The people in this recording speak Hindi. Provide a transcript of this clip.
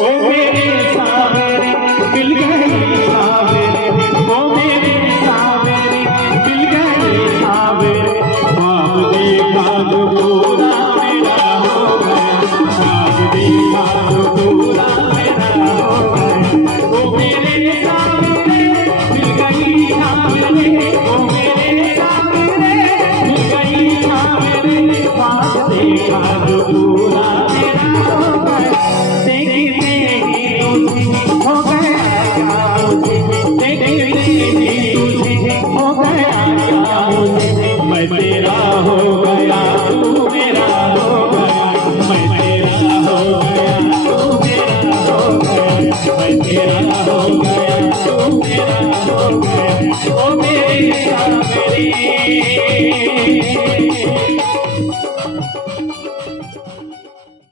ओ मेरे सावरे मिल गए सावरे, ओ मेरे सावरे मिल गए सावरे, ख्वाब देखा जो पूरा मेरा हो गया, ख्वाब देखा जो पूरा मेरा हो गया। ओ मेरे सावरे मिल गई सावरे, ओ मेरे सावरे मिल गई सावरे, ख्वाब देखा जो पूरा मेरा हो गया। देखते ही तुझे हो गया क्या मुझे, देखते ही तुझे हो गया क्या मुझे, मैं तेरा हो गया तू मेरा हो गया, मैं तेरा हो गया तू मेरा हो गया, मैं तेरा हो गया तू मेरा हो गया। ओ मेरे सावरे